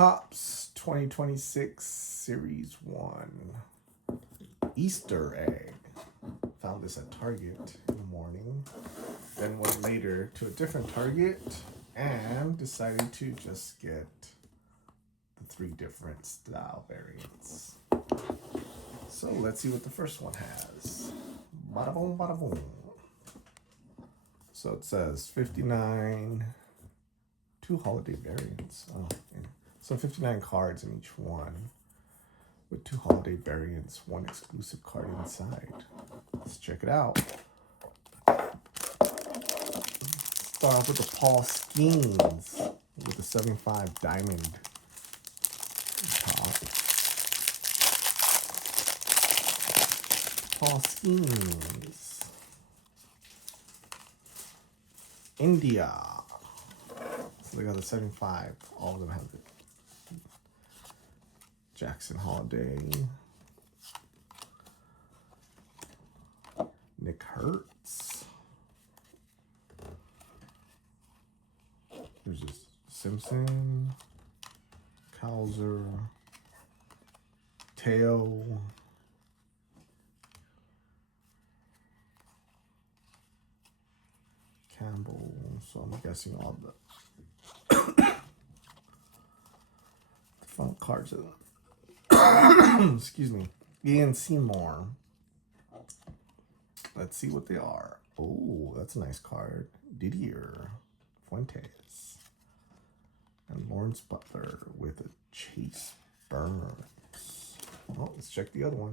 Topps 2026 Series 1 Easter egg. Found this at Target in the morning. Then went later to a different Target and decided to just get the 3 different style variants. So let's see what the first one has. Bada boom, bada boom. So it says 59, 2 holiday variants. Oh, yeah. So 59 cards in each one, with 2 holiday variants, 1 exclusive card inside. Let's check it out. Start off with the Paul Skeens with the 75 diamond top. Paul Skeens. India. So they got the 75. All of them have it. Jackson Holiday. Nick Hertz. There's just Simpson. Cowser. Teo. Campbell. So I'm guessing all the front cards of them. Excuse me. Ian Seymour. Let's see what they are. Oh, that's a nice card. Didier Fuentes. And Lawrence Butler with a Chase Burns. Well, let's check the other one.